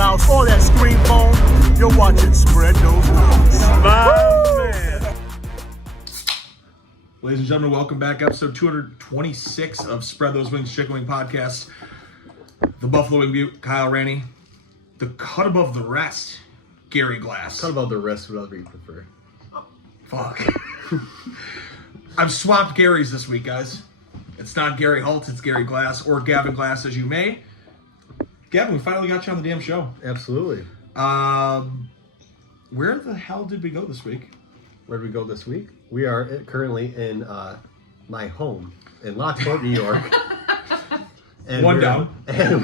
mouse, or that screen phone, you're watching Spread Those Wings. Man. Ladies and gentlemen, welcome back. Episode 226 of Spread Those Wings Chicken Wing Podcast. The Buffalo Wing Beaut, Kyle Raney. The cut above the rest, Gary Glass. Cut above the rest, whatever you prefer. Fuck. I've swapped Gary's this week, guys. It's not Gary Holt, it's Gary Glass, or Gavin Glass, as you may. Gavin, we finally got you on the damn show. Absolutely. Where the hell did we go this week? Where did we go this week? We are currently in my home in Lockport, New York. And One down. And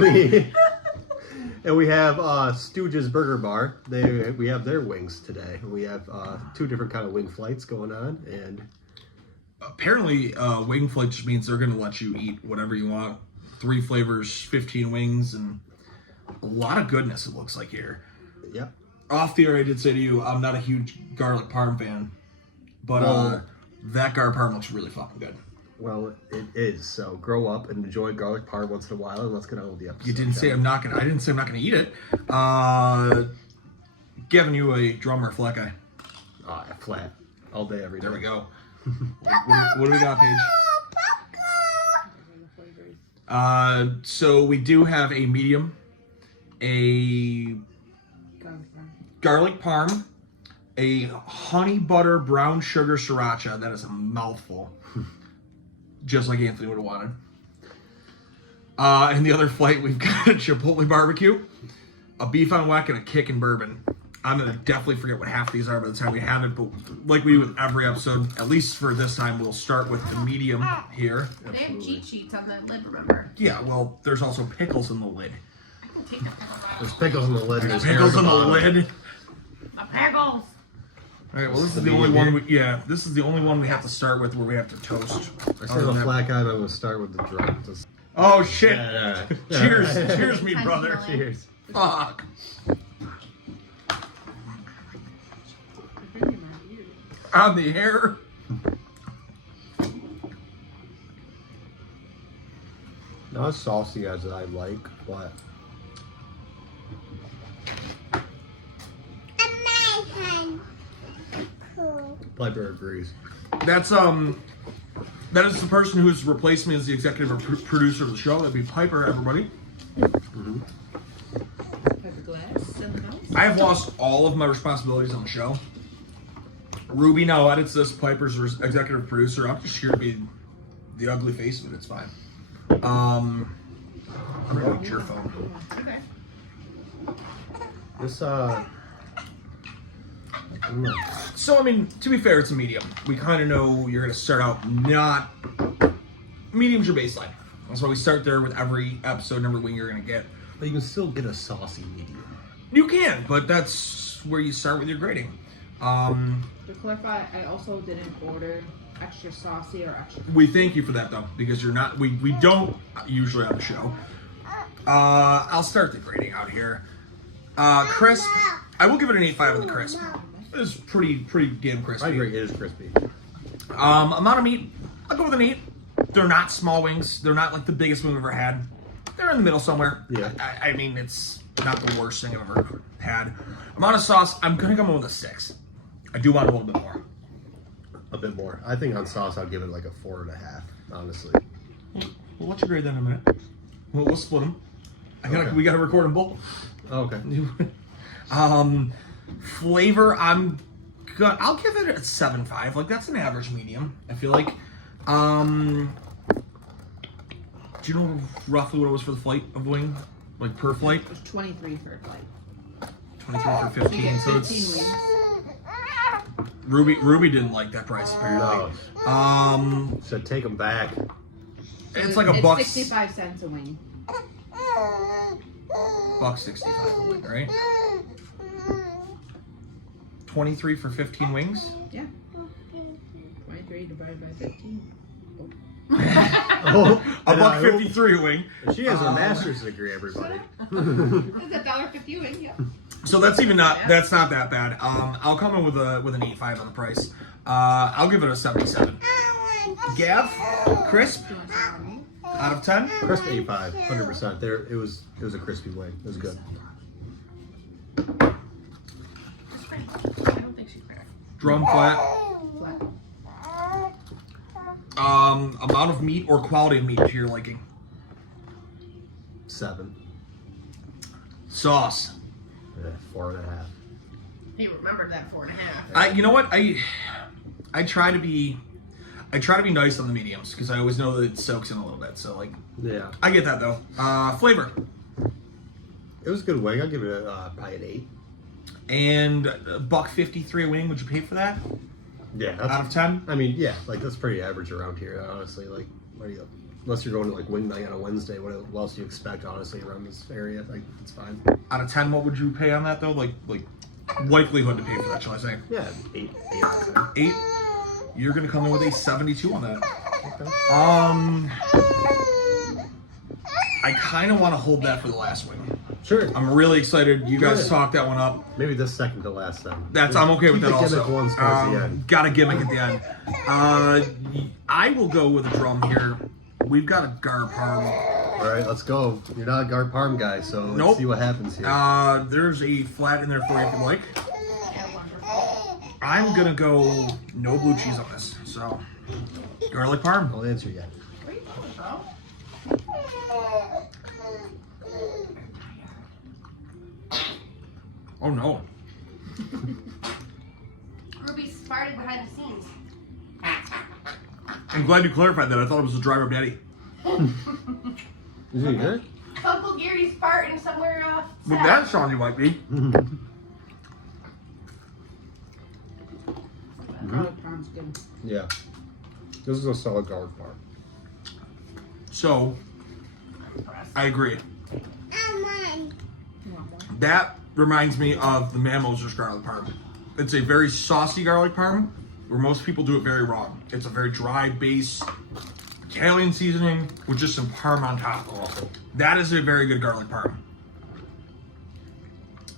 we have Stooges Burger Bar. We have their wings today. We have two different kind of wing flights going on, and apparently, wing flight just means they're going to let you eat whatever you want. 3 flavors, 15 wings, and a lot of goodness, it looks like here. Yep. Off the air, I did say to you, I'm not a huge garlic parm fan, but that garlic parm looks really fucking good. Well, it is. So grow up and enjoy garlic parm once in a while, and let's get on with the episode. You didn't say I'm not gonna. I didn't say I'm not gonna eat it. Giving you a drum or flat guy. Flat, all day, every day. There we go. What do we got, Paige? So we do have a medium, a garlic parm, a honey butter brown sugar sriracha. That is a mouthful. Just like Anthony would have wanted. And the other flight, we've got a Chipotle barbecue, a beef on weck, and a kick and bourbon. I'm going to definitely forget what half these are by the time we have it, but like we do with every episode, at least for this time, we'll start with the medium here. They have cheat sheets on the lid, remember? Yeah, well, there's also pickles in the lid. I can take a pickle out. There's pickles in the lid. There's pickles in the lid. My pickles! All right, well, this is the only one. This is the only one we have to start with where we have to toast. I said the flat guy, but I'm going to start with the drum. Oh shit! Yeah. Cheers, me brother. Cheers. Fuck. On the air. Not as saucy as I like, but Piper agrees. That's that is the person who's replaced me as the executive producer of the show. That'd be Piper, everybody. Mm-hmm. Piper Glass in the house. I have lost all of my responsibilities on the show. Ruby now edits this. Piper's executive producer. I'm just here to be the ugly face of it. It's fine. I'm gonna get your phone. Okay. This I don't know. So, I mean, to be fair, it's a medium. We kind of know you're going to start out not... Medium's your baseline. That's why we start there with every episode and every wing you're going to get. But you can still get a saucy medium. You can, but that's where you start with your grading. To clarify, I also didn't order extra saucy or extra... We thank you for that, though, because you're not... We don't usually on the show. I'll start the grading out here. Crisp. I will give it an 8.5 on the crisp. It's pretty damn crispy. I agree, it is crispy. Amount of meat, I'll go with an 8. They're not small wings. They're not like the biggest wing we've ever had. They're in the middle somewhere. Yeah. I mean, it's not the worst thing I've ever had. Amount of sauce, I'm going to come in with a 6. I do want a little bit more. A bit more. I think on sauce, I'd give it like a 4.5, honestly. We'll let you grade that in a minute. We'll split them. We got to record them both. Oh, okay. Flavor, I'll give it a 7.5. Like, that's an average medium, I feel like. Do you know roughly what it was for the flight of the wing? Like, per flight? It was 23 for a flight. 23 for You 15. get So 15 it's... wings. Ruby didn't like that price, apparently. No. So take them back. It's like a buck... 65 cents a wing. $1.65 a wing, right? 23 for 15 wings? Yeah. 23 divided by 15. Oh, $1.53 a wing. She has a master's degree, everybody. It's $1.50 wing, yeah. So that's that's not that bad. I'll come in with an 8.5 on the price. I'll give it a 77. Gav, crisp, out of 10. Crisp 8.5, 100%. There, it was a crispy wing. It was good. Just crank. I don't think she's cracked. Drum flat. Flat. Amount of meat or quality of meat to your liking. 7. Sauce. 4.5. He remembered that 4.5. You know what? I try to be nice on the mediums because I always know that it soaks in a little bit. So like, Yeah. I get that though. Flavor. It was a good wing. I'll give it probably an 8. And $1.53 a wing. Would you pay for that? Yeah. Out of 10? I mean, yeah, like that's pretty average around here, honestly. Like, what do you, unless you're going to like wing night on a Wednesday, what else do you expect, honestly, around this area? Like, it's fine. Out of 10, what would you pay on that though? Like likelihood to pay for that, shall I say? Yeah, 8 out of 10. 8. You're gonna come in with a 72 on that. Okay. I kind of want to hold that for the last wing. Sure. I'm really excited. You guys Good. talked that one up. Maybe this second to last then. I'm okay with Keep that the gimmick also. ones towards the end. Got a gimmick at the end. I will go with a drum here. We've got a gar parm. All right, let's go. You're not a guard parm guy, so let's Nope. see what happens here. There's a flat in there for you if you like. Yeah, wonderful. I'm gonna go no blue cheese on this. So garlic parm. I'll answer yet. Where you going, bro? Oh no. Ruby farted behind the scenes. I'm glad you clarified that. I thought it was a dry rub daddy. Is he good? Uncle Gary's farting somewhere off. With that song, you might be. Garlic parm's good. Yeah. This is a solid garlic parm. So, I agree. You want more? That reminds me of the Mammoser's garlic parm. It's a very saucy garlic parm, where most people do it very wrong. It's a very dry base, Italian seasoning with just some parm on top. That is a very good garlic parm.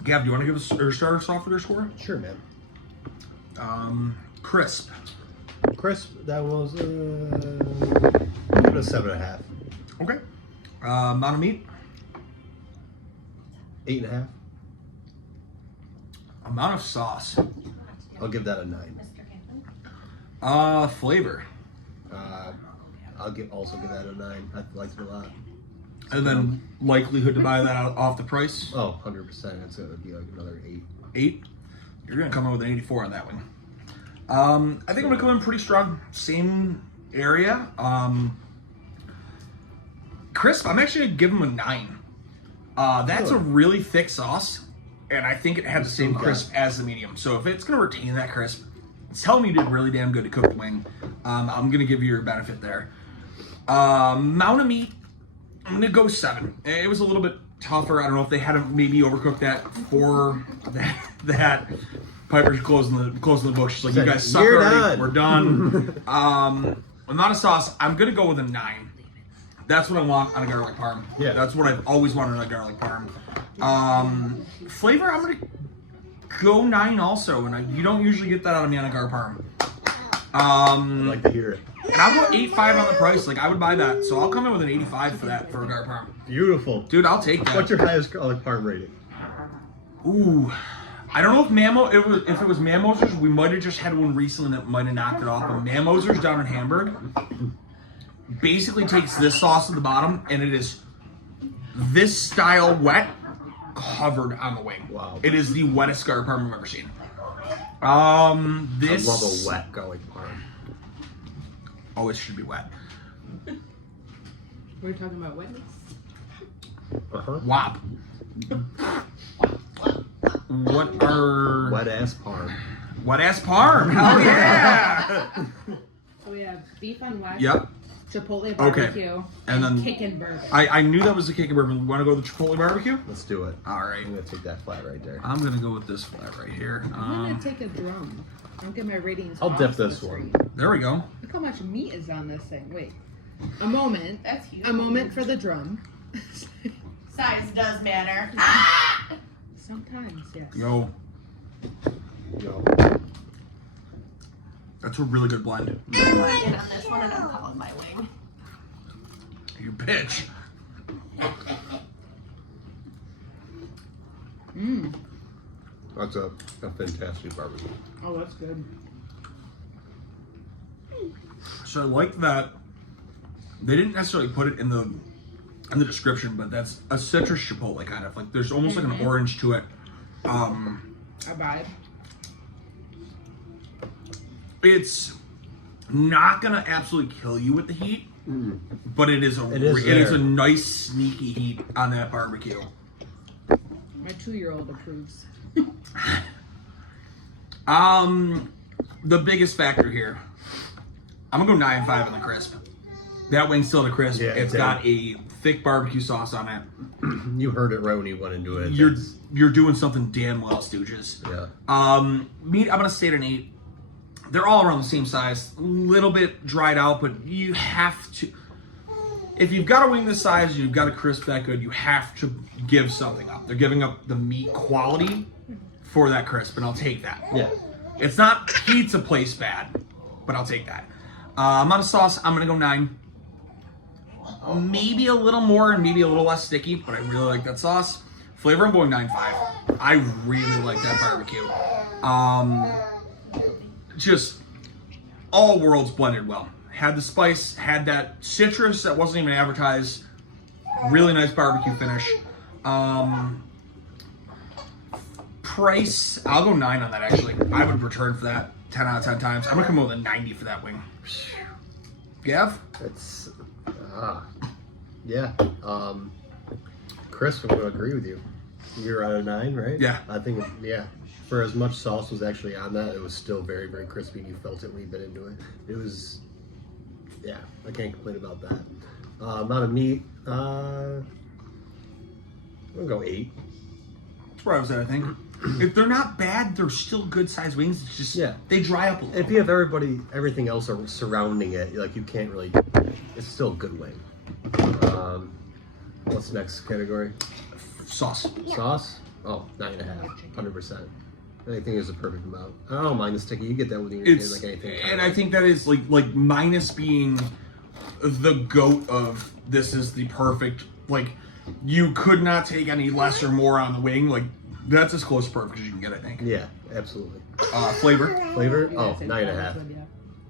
Gab, do you want to give us or start us off with your score? Sure, man. Crisp. Crisp, that was give it a 7.5. Okay. Amount of meat. 8.5. Amount of sauce. I'll give that a 9. Mr. Hampton. Flavor. I'll also give that a 9. I liked it a lot. And then likelihood to buy that off the price. Oh, 100%. It's going to be like another 8. 8. You're gonna come in with an 84 on that one. I think I'm gonna come in pretty strong. Same area. Crisp. I'm actually gonna give them a 9. That's a really thick sauce, and I think it had the same crisp as the medium. So if it's gonna retain that crisp, it's telling me you did really damn good to cook the wing. I'm gonna give you your benefit there. Amount of meat. I'm gonna go 7. It was a little bit tougher. I don't know if they had to maybe overcook that for that. Piper's closing the book. She's like, you guys suck You're already. done. We're done. Amount of sauce. I'm gonna go with a 9. That's what I want on a garlic parm. Yeah. That's what I've always wanted on a garlic parm. Flavor. I'm gonna go 9 also, and you don't usually get that out of me on a gar parm. I'd like to hear it. And I'll go 8.5 on the price. Like, I would buy that. So I'll come in with an 85 for that for a gar parm. Beautiful. Dude, I'll take that. What's your highest garlic parm rating? Ooh, I don't know if if it was Mammoser's. We might have just had one recently that might have knocked it off. But Mammoser's down in Hamburg basically takes this sauce at the bottom, and it is this style wet covered on the wing. Wow. It is the wettest gar parm I've ever seen. This I love a wet garlic parm. always should be wet. We're talking about wetness. Uh-huh. Wop. What are Wet ass parm. wet ass parm? Hell yeah! So we have beef on wax, Yep. Chipotle barbecue, And then- chicken burger. I knew that was the cake and bourbon. Want to go with the Chipotle barbecue? Let's do it. All right. I'm gonna take that flat right there. I'm gonna go with this flat right here. I'm gonna take a drum. I'll get my ratings. I'll off dip this the one. screen. There we go. Look how much meat is on this thing. Wait, a moment. That's huge. A moment for the drum. Size does matter. Sometimes, yes. Yo, No. that's a really good blend. I want to get on this one and I'm calling my wing. You bitch. Mmm. That's a fantastic barbecue. Oh, that's good. So I like that they didn't necessarily put it in the description, but that's a citrus chipotle kind of like. There's almost like an orange to it. A vibe. It's not gonna absolutely kill you with the heat, but it is It is a nice sneaky heat on that barbecue. My 2-year-old approves. The biggest factor here, I'm gonna go 9.5 on the crisp. That wing's still the crisp. Yeah, It's got a thick barbecue sauce on it. You heard it right when you went into it. You're doing something damn well, Stooges. Yeah. Meat, I'm gonna stay at an 8. They're all around the same size, a little bit dried out, but you have to. If you've got a wing this size, you've got a crisp that good, you have to give something up. They're giving up the meat quality for that crisp, and I'll take that. Yeah. It's not pizza place bad, but I'll take that. Amount of sauce, I'm gonna go 9. Maybe a little more and maybe a little less sticky, but I really like that sauce. Flavor, I'm going 9.5. I really like that barbecue. Just all worlds blended well. Had the spice, had that citrus that wasn't even advertised. Really nice barbecue finish. Price, I'll go 9 on that actually. I would return for that 10 out of 10 times. I'm gonna come over with a 90 for that wing. Gav? It's yeah. Chris, I'm going to agree with you. You're at a 9, right? Yeah. I think, yeah. For as much sauce was actually on that, it was still very, very crispy. You felt it when you bit into it. It was, yeah, I can't complain about that. Amount of meat, I'm going to go 8. That's where I was at, I think. If they're not bad, they're still good sized wings. It's just, they dry up a little. If you have everything else surrounding it, like you can't really, it's still a good wing. What's the next category? Sauce. Sauce? Oh, 9.5, 100%. I think is a perfect amount. I don't mind the sticky. You get that with your It's like anything. and I think that is like minus being the goat of this is the perfect, like you could not take any less or more on the wing. Like that's as close to perfect as you can get, I think. Yeah, absolutely. Flavor Flavor? You Oh, guys said 9.5. that one,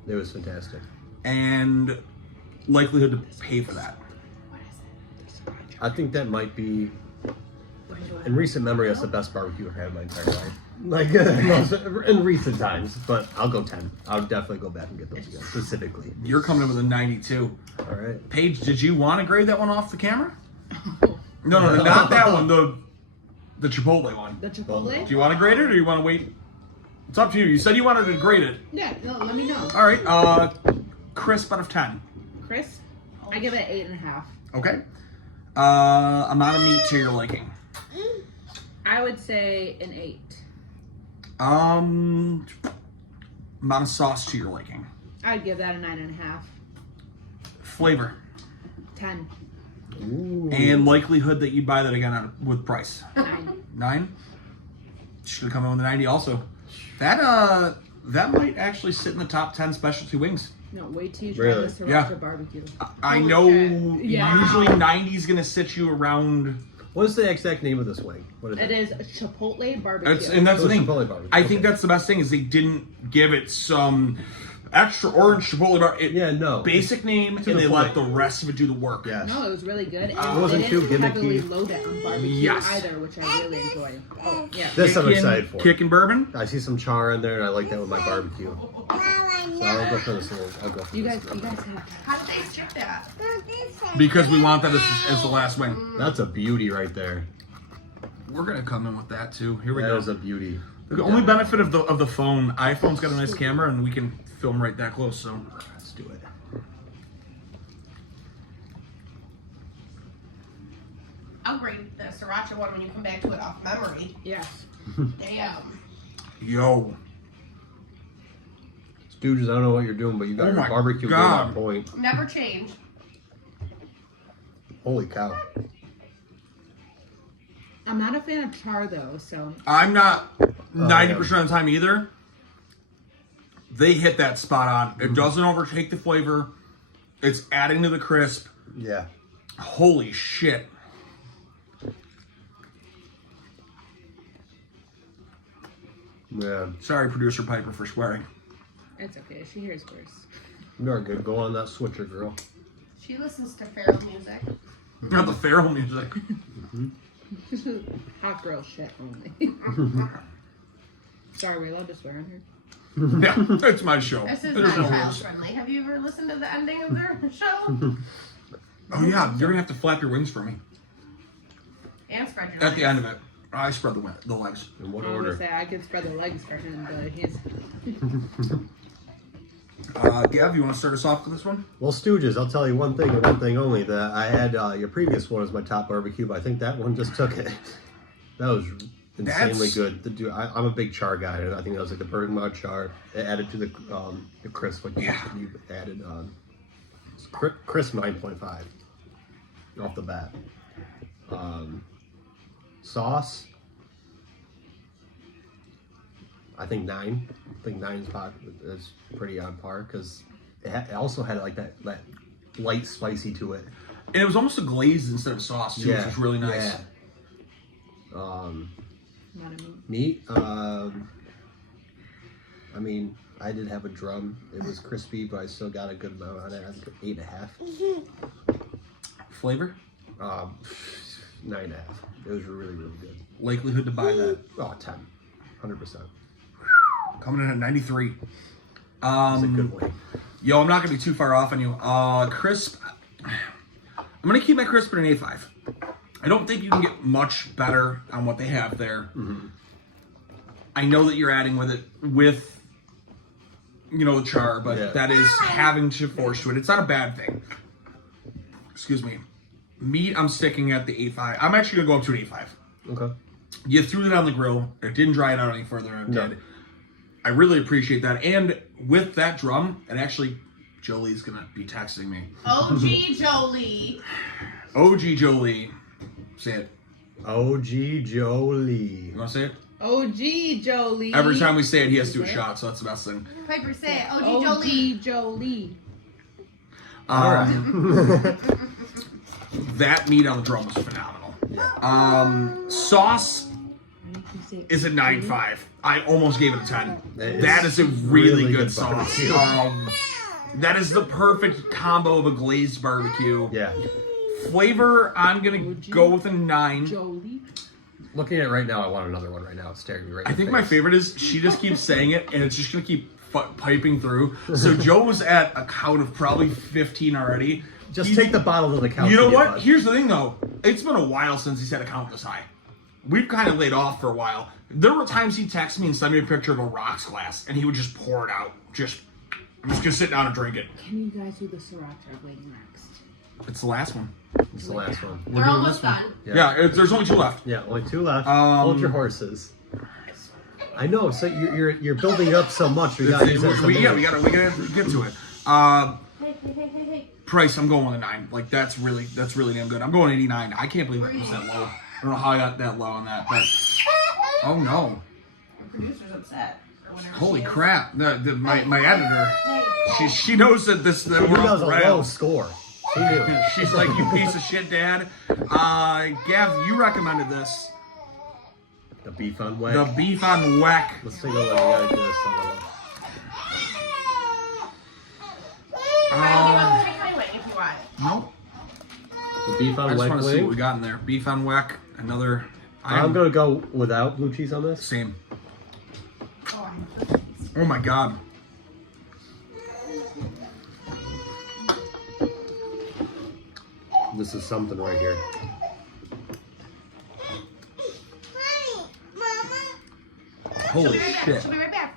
yeah. It was fantastic. and likelihood to pay for that. I think that might be, in recent memory, that's the best barbecue I've had in my entire life. Like, in recent times. But I'll go 10. I'll definitely go back and get those again, specifically. You're coming in with a 92. All right. Paige, did you want to grade that one off the camera? No, not that one. The Chipotle one. The Chipotle? Do you want to grade it or you want to wait? It's up to you. You said you wanted to grade it. Yeah, no, let me know. All right. Crisp out of 10. Chris, I give it 8.5. Okay. Amount of meat to your liking. I would say an 8. Amount of sauce to your liking. I'd give that a 9.5. Flavor. 10. Ooh. And likelihood that you'd buy that again with price. 9. 9. She's gonna come in with a 90 also. That might actually sit in the top 10 specialty wings. No, wait till you try Really? this Sriracha Yeah. barbecue. I know Yeah. usually 90 is gonna sit you around. What is the exact name of this wing? What is It is a Chipotle barbecue. And that's Oh, the thing. Chipotle barbecue. I think that's the best thing is they didn't give it some extra orange Chipotle bar. Yeah, no. Basic name, To and the they let point. the rest of it do the work. Yes. No, it was really good. And It wasn't they too didn't heavily gimmicky. load it on barbecue Yes. either, which I really enjoy. Oh, yeah. This I'm Kickin'- excited for. Kickin' bourbon. I see some char in there, and I like that with my barbecue. So I'll go for this little. I'll go for You this. guys have How did they stick that? Because we want that as the last wing. That's a beauty right there. We're gonna come in with that too. Here we That go. is a beauty. The only benefit of the phone, iPhone's got a nice camera and we can film right that close. So Let's do it. I'll grade the sriracha one when you come back to it off memory. Yes. Damn. yo, Stooges, I don't know what you're doing, but you got Oh your my barbecue game God. on point. Never change. Holy cow. I'm not a fan of char though, so I'm not Oh, 90% of the time either. They hit that spot on. It doesn't overtake the flavor. It's adding to the crisp. Yeah. Holy shit. Yeah. Sorry, producer Piper, for swearing. It's okay. She hears worse. You're good. Go on that switcher, girl. She listens to feral music. Not the feral music. Hot girl shit only. Sorry, we're allowed to swear on here. Yeah, it's my show. This is There's not no child rules. friendly. Have you ever listened to the ending of their show? Oh yeah, you're gonna have to flap your wings for me And spread your at the legs. end of it. I spread the legs. In what I would order? say I could spread the legs for him, but he's. Gav, you want to start us off with this one? Well, Stooges, I'll tell you one thing and one thing only. That I had your previous one as my top barbecue, but I think that one just took it. That was insanely good. I'm a big char guy, and I think that was like the Bergamot char. It added to the crisp, like you added crisp 9.5 off the bat. Sauce, I think 9. I think 9 is pretty on par because it also had like that light spicy to it. And it was almost a glaze instead of sauce too, which was really nice. Yeah. Not a meat. Meat. I mean, I did have a drum. It was crispy, but I still got a good amount on it. I think 8.5. Flavor? 9.5. It was really, really good. Likelihood to buy that. Oh, 10. 100%. Coming in at 93. It's a good way. Yo, I'm not gonna be too far off on you. Crisp. I'm gonna keep my crisp at an A5. I don't think you can get much better on what they have there. Mm-hmm. I know that you're adding with the char, but that is having to force to it. It's not a bad thing. Excuse me. Meat, I'm sticking at the A5. I'm actually gonna go up to an A5. Okay. You threw it on the grill. It didn't dry it out any further than it No. did. I really appreciate that. And with that drum, and actually, Jolie's gonna be texting me. OG Jolie. OG Jolie. Say it. OG Jolie. You wanna say it? OG Jolie. Every time we say it, he has to do a shot, so that's the best thing. Piper, say it. OG OG Jolie. Jolie. All right. That meat on the drum was phenomenal. Yeah. Sauce is a 9.5. I almost gave it a 10. That is a really good sauce. barbecue. That is the perfect combo of a glazed barbecue. Yeah. Flavor, I'm gonna go with a 9. Jolie. Looking at it right now, I want another one right now. It's staring me right in I the think my face. favorite is she just keeps saying it, and it's just gonna keep piping through. So Joe was at a count of probably 15 already. Just take the bottle to the couch. You know and get what? buzzed. Here's the thing, though. It's been a while since he's had a count this high. We've kind of laid off for a while. There were times he'd text me and send me a picture of a rocks glass, and he would just pour it out. I'm just gonna sit down and drink it. Can you guys do the sriracha wing next? It's the last one. It's the last one. We're almost done. Yeah, there's only 2 left. Yeah, only 2 left. Hold your horses. I know. So you're building up so much. We got to use that. We gotta get to it. Hey. Price, I'm going with a 9. Like that's really damn good. I'm going 89. I can't believe it was that low. I don't know how I got that low on that, but oh no. The producer's upset. Or whatever Holy she is. crap! My editor, she knows that He we're does off a the low rails. score. She knew. She's like, you piece of shit, Dad. Gav, you recommended this. The beef on weck. The beef on weck. Let's take a look. We gotta do this a little. You want to take my wing if you want. Nope. The beef I on just weck want to see what we wing. got in there. Beef on weck. Another. I'm gonna go without blue cheese on this. Same. Oh, Oh my god. This is something right here. Holy shit. She'll be right back.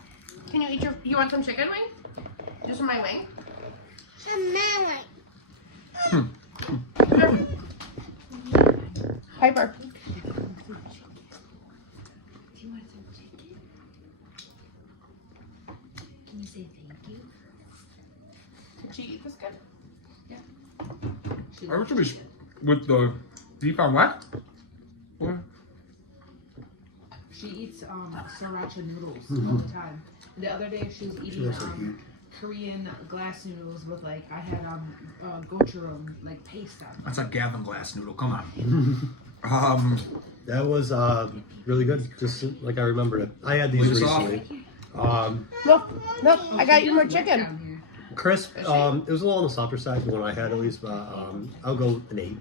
Can you eat you want some chicken wing? Just some my wing? Piper. Do you want some chicken? Can you say thank you? Did she eat this good? I wish it was with the beef on weck. What? She eats sriracha noodles all the time. The other day she was eating Korean glass noodles with like I had gochujang like paste on. That's a Gavin Glass noodle. Come on. That was really good. Just like I remembered it. I had these Leave us off. recently. Nope, I got you more chicken. Crisp. It was a little on the softer side, the one I had at least. But I'll go an 8.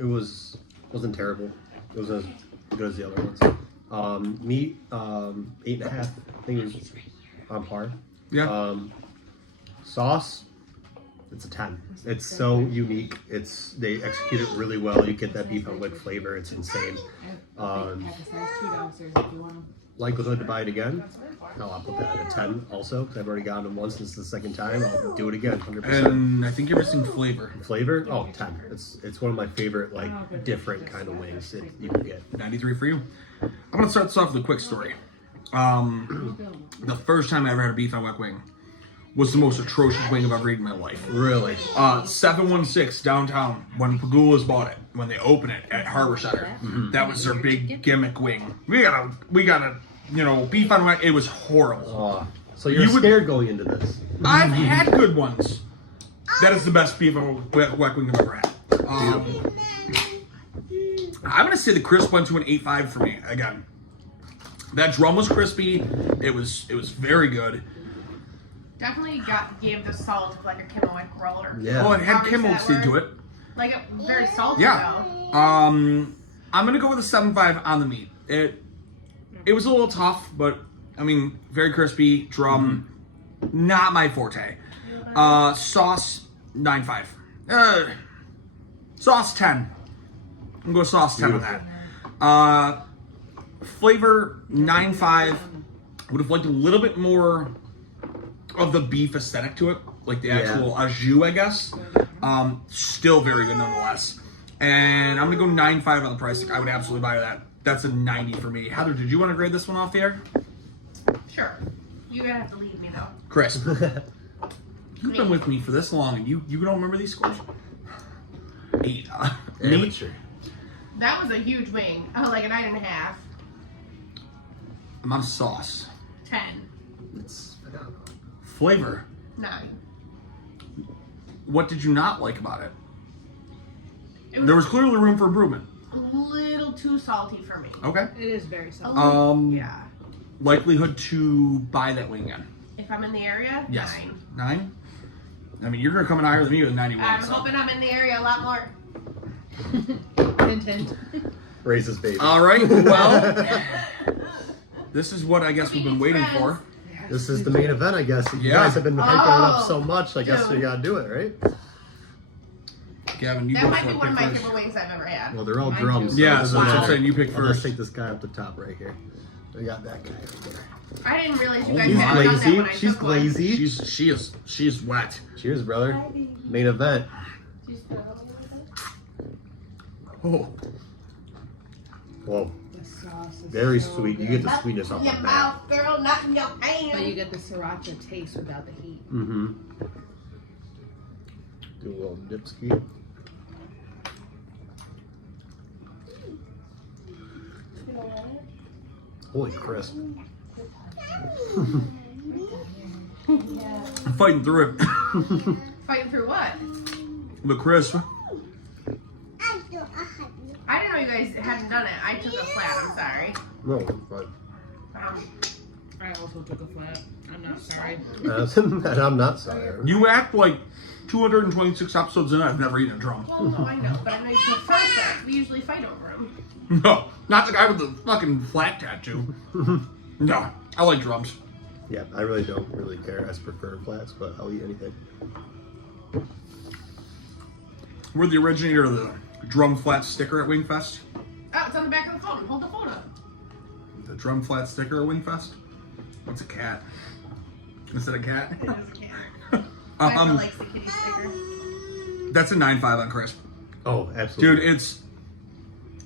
It wasn't terrible. It was as good as the other ones. Meat, 8.5. I think it was on par. Yeah. Sauce, it's a 10. It's so unique. They execute it really well. You get that beef on wick flavor. It's insane. Likelihood to buy it again? No, I'll put that at a 10 also, because I've already gotten them once. This is the second time. I'll do it again, 100%. And I think you're missing flavor. Flavor? Oh, 10. It's one of my favorite, different kind of wings that you can get. 93 for you. I'm going to start this off with a quick story. The first time I ever had a beef on weck wing was the most atrocious wing I've ever eaten in my life. Really? 716 downtown, when Pagulas bought it, when they opened it at Harbor Center. That was their big gimmick wing. We got a beef on weck. It was horrible. Oh, so you're scared going into this? I've had good ones. That is the best beef on weck wing I've ever had. I'm going to say the crisp went to an 8.5 for me again. That drum was crispy. It was very good. Definitely gave the salt like a Kimmelwick roller. Yeah. Oh, it had Kimmel seed to it. Like a very salty Yeah. though. I'm gonna go with a 7.5 on the meat. It was a little tough, but I mean, very crispy. Drum, not my forte. Sauce 9.5. Sauce 10. I'm gonna go sauce 10 on that. Flavor 9.5. Would have liked a little bit more of the beef aesthetic to it, like the actual au jus, I guess. Still very good nonetheless. And I'm gonna go 9.5 on the price tag. I would absolutely buy that. That's a 90 for me. Heather, did you want to grade this one off the air? Sure. You're gonna have to leave me though. Chris, you've been with me for this long, and you don't remember these scores? 8. Amateur. That was a huge wing. Oh, like a 9.5. Amount of sauce. 10. I don't know. Flavor. 9. What did you not like about it? There was clearly room for improvement. a little too salty for me. Okay. It is very A salty. little, yeah. Likelihood to buy that wing again? If I'm in the area, Yes. 9. 9? I mean, you're going to come in higher than me with 91. I'm so. hoping I'm in the area a lot more. Hint, hint. Raises baby. All right, well, this is what I guess we've been waiting for. This is the main event, I guess. You Yeah. guys have been hyping it up Oh, so much. I guess dude. we gotta do it, right? Gavin, you That go might for be it. one of my Pick favorite first. wings I've ever had. Well, they're all Mine drums. too. So Yeah, it so doesn't that's what I'm matter. saying. You pick Let's first. take this guy up the top right here. I got that guy up there. I didn't realize you Oh, guys He's had done that lazy. when I She's took one. glazy. She's wet. Cheers, brother. Main event. Oh, Whoa. The sauce is Very so sweet. You good. get the sweetness off Your the bat. mouth, girl, not in your But you hand. get the sriracha taste without the heat. Mm-hmm. Do a little dipski. Holy crisp. I'm fighting through it. Fighting through what? The crisp. I didn't know you guys hadn't done it. I took a flat, I'm sorry. No, but I also took a flat. I'm not sorry. and I'm not sorry. You act like 226 episodes in, I've never eaten a drum. Well, no, I know, but I know you prefer flats. We usually fight over them. No, not the guy with the fucking flat tattoo. No, I like drums. Yeah, I really don't really care. I just prefer flats, but I'll eat anything. We're the originator of the drum flat sticker at Wingfest. Oh, it's on the back of the phone. Hold the phone up. The drum flat sticker at Wingfest. What's a cat? Is it a cat? It is a cat. I likes the kitty sticker. That's a 9.5 on crisp. Oh, absolutely. Dude,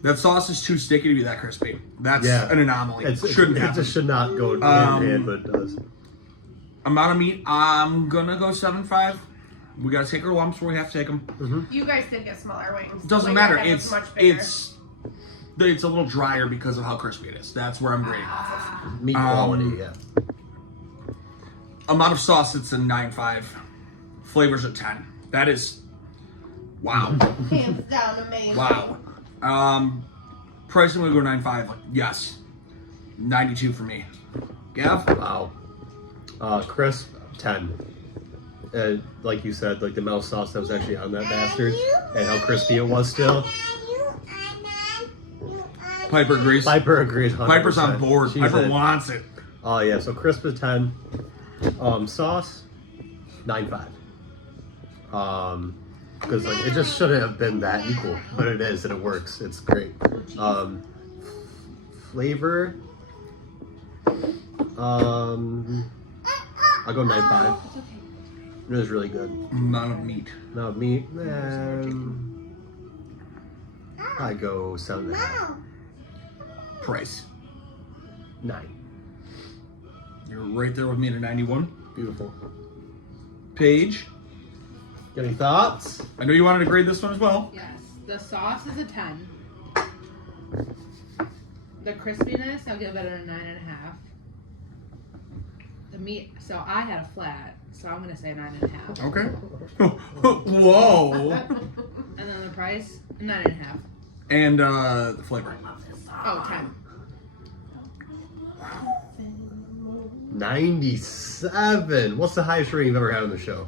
that sauce is too sticky to be that crispy. That's Yeah. an anomaly. It shouldn't it happen. just should not go hand in hand, but it does. Amount of meat, I'm gonna go 7.5. We gotta take our lumps where we have to take them. You guys did get smaller wings. Doesn't Like, matter. that was It's much bigger. it's a little drier because of how crispy it is. That's where I'm grading off of. Meat quality, yeah. Amount of sauce, it's a 9.5. Flavors a 10. That is wow. Hands down amazing. Wow. Price, I'm gonna go 9.5. Like, yes, 92 for me. Gav? Wow. Crisp, 10. Like you said, like the mouse sauce that was actually on that bastard, and how crispy it was still. Piper agrees. Piper agrees. 100%. Piper's on board. She's Piper in. wants it. Oh yeah, so crisp is 10. Sauce, 9.5. Because like it just shouldn't have been that equal, but it is and it works. It's great. Flavor, I'll go 9.5. It was really good. Amount of meat. Now meat, I go 7.5. Price. 9. You're right there with me at a 91. Beautiful. Paige, Got any thoughts? I know you wanted to grade this one as well. Yes. The sauce is a 10. The crispiness, I'll give it a 9.5. The meat, so I had a flat, so I'm gonna say 9.5. Okay. Whoa. And then the price, 9.5. And the flavor. Oh, 10. 97. What's the highest rating you've ever had on the show?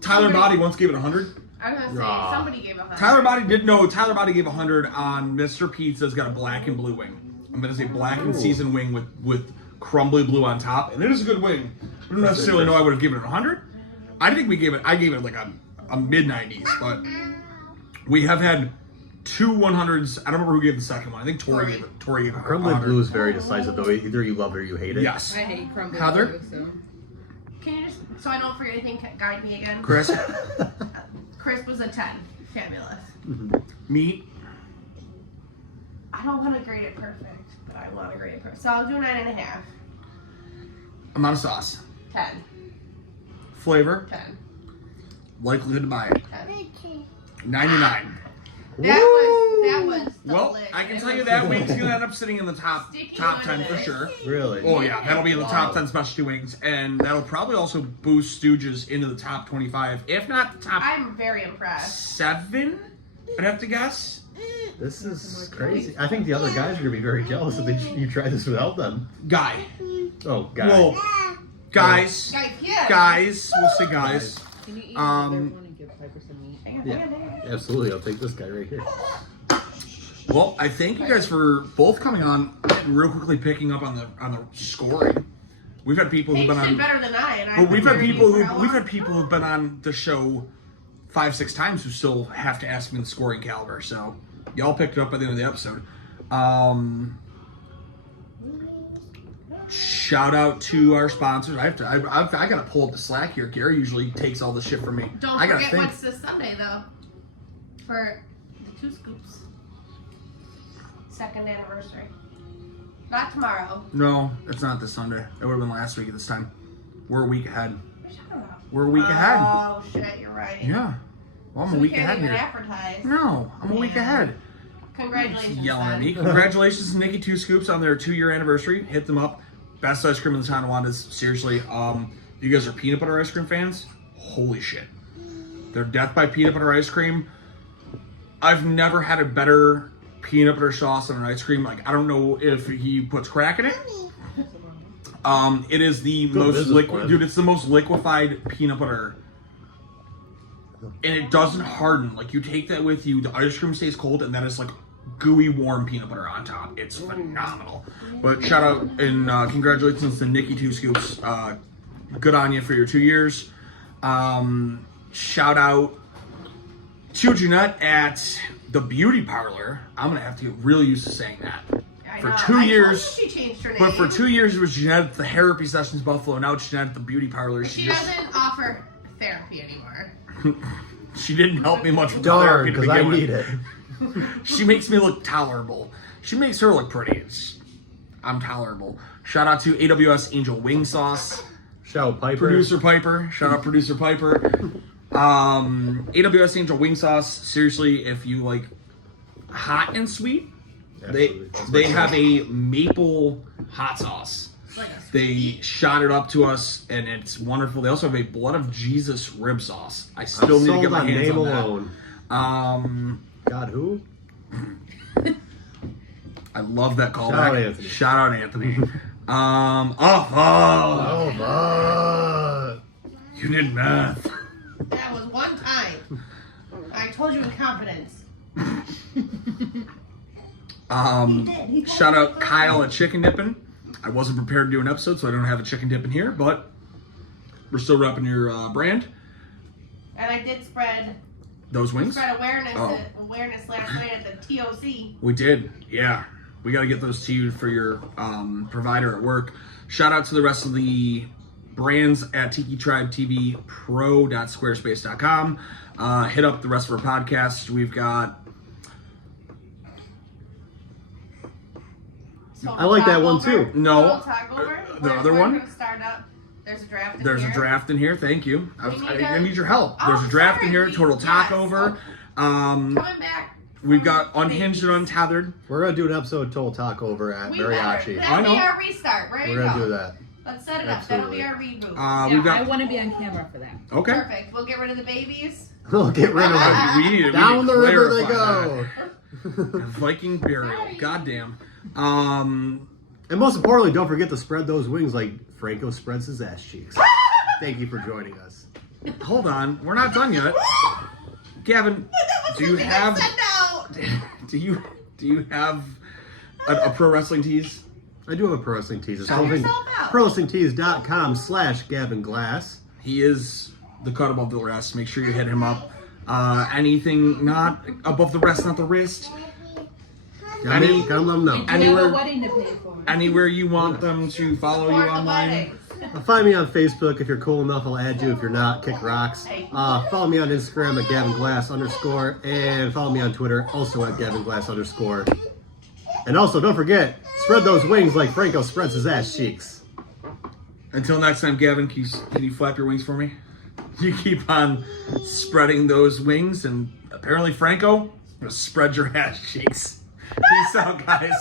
Tyler Body once gave it 100. I was gonna say Aw. somebody gave a 100. Tyler Body did know. Tyler Body gave 100 on Mr. Pizza's got a black and blue wing. I'm gonna say black and seasoned wing with crumbly blue on top, and it is a good wing. I don't necessarily know I would have given it 100. I think I gave it like a mid 90s, but we have had 2 100s. I don't remember who gave the second one. I think Tori gave it. Tori gave it. Crumbly 100. blue is very decisive though. Either you love it or you hate it. Yes. I hate crumbly Heather? blue, so. Can you just, so I don't forget anything, guide me again? Chris. Crisp was a 10. Fabulous. Meat. I don't want to grade it perfect, but I want to grade it perfect. So I'll do 9.5. Amount of sauce. 10. Flavor. 10. Likelihood to buy it. 10. 99. That was the Well, lick. I can It tell you was that the wing's lick. gonna end up sitting in the top Sticky 10 for one sure. Really? Oh yeah, that'll be in the top 10 specialty wings, and that'll probably also boost Stooges into the top 25, if not the top I'm very impressed. 7. I'd have to guess. This is crazy. I think the other guys are gonna be very jealous if you try this without them. Guy. Oh, guy. Well, guys. Guys, yeah. Guys. We'll say guys. Can you eat Um, another one and give Piper some meat? Yeah, absolutely. I'll take this guy right here. Well, I thank you guys for both coming on and real quickly picking up on the scoring. We've had people who've Paige been did on. better than I, and I But we've had heard people you for how who've long? had people who've been on the show 5-6 times who still have to ask me the scoring caliber. So y'all picked it up by the end of the episode. Shout out to our sponsors. I gotta pull up the Slack here. Gary usually takes all the shit from me. Don't I gotta forget think. what's this Sunday though, for the 2 scoops. 2nd anniversary. Not tomorrow. No, it's not this Sunday. It would have been last week at this time. We're a week ahead. What are you talking about? We're a week ahead. Oh shit, you're right. Yeah. Well, I'm So a we week can't ahead even here. advertise. No, I'm a week Yeah. ahead. Congratulations. Yelling at then. me. Congratulations to Nikki 2 Scoops on their 2-year anniversary. Hit them up. Best ice cream in the town of Wanda's. Seriously. You guys are peanut butter ice cream fans? Holy shit. They're death by peanut butter ice cream. I've never had a better peanut butter sauce on an ice cream. Like, I don't know if he puts crack in it. It is the most business liquid, plan. dude. It's the most liquefied peanut butter, and it doesn't harden. Like, you take that with you, the ice cream stays cold, and then it's like gooey, warm peanut butter on top. It's phenomenal. But shout out and congratulations to Nikki 2 Scoops. Good on you for your 2 years. Shout out to Jeanette at the beauty parlor. I'm gonna have to get really used to saying that. I For know. 2 I years. told you she changed her name. But for 2 years, it was Jeanette at the Therapy Sessions Buffalo. Now it's Jeanette at the beauty parlor. She doesn't offer therapy anymore. She didn't help me much with the Darn, therapy to because I begin with. need it. She makes me look tolerable. She makes her look pretty. I'm tolerable. Shout out to AWS Angel Wing Sauce. Shout out Piper. Producer Piper. Shout out Producer Piper. AWS Angel Wing Sauce. Seriously, if you like hot and sweet, Absolutely. they have a maple hot sauce. It's like a They shot it up to us, and it's wonderful. They also have a Blood of Jesus rib sauce. I still need to Sold get my on hands name on that. alone. God, who? I love that callback. Shout out Anthony. Shout out Anthony. You did math. That was one time. I told you incompetence. Shout out Kyle at Chicken Dippin'. I wasn't prepared to do an episode, so I don't have a chicken dip in here, but we're still repping your brand. And I did spread Those wings? awareness Oh. awareness last night at the TOC. We did, yeah. We got to get those to you for your provider at work. Shout out to the rest of the brands at Tiki Tribe TV pro.squarespace.com. Hit up the rest of our podcast. We've got I like that one too. No. The Where's other we're one? gonna start up. There's a draft in There's here. a draft in here. Thank you. I need your help. Oh, There's a draft sorry. in here. Total Talkover. Coming back. We've got Unhinged and Untethered. We're gonna do an episode of Total Talk over at Mariachi. I That'll know. be our restart. Right? We're gonna do that. Let's set it Absolutely. up. That'll be our reboot. Yeah, We've got I want to be on camera for that. okay. Perfect. We'll get rid of the babies. We'll get rid of it. We need to Down the river they clarify go. that. Viking burial. Goddamn. And most importantly, don't forget to spread those wings like Franco spreads his ass cheeks. Thank you for joining us. Hold on, we're not done yet. Gavin, do you have do you have a pro wrestling tease? I do have a pro wrestling tease. It's Shout yourself out. prowrestlingtees.com/Gavin Glass. He is the cut above the rest. Make sure you hit him up. Anything not above the rest, not the wrist. Gotta let them know. We have Anywhere- a wedding to pay for. Anywhere you want them to follow you For the online. wedding. Find me on Facebook. If you're cool enough, I'll add you. If you're not, kick rocks. Follow me on Instagram at @GavinGlass_, and follow me on Twitter, also at @GavinGlass_. And also, don't forget, spread those wings like Franco spreads his ass cheeks. Until next time, Gavin, can you flap your wings for me? You keep on spreading those wings, and apparently Franco, spread your ass cheeks. Peace out, guys.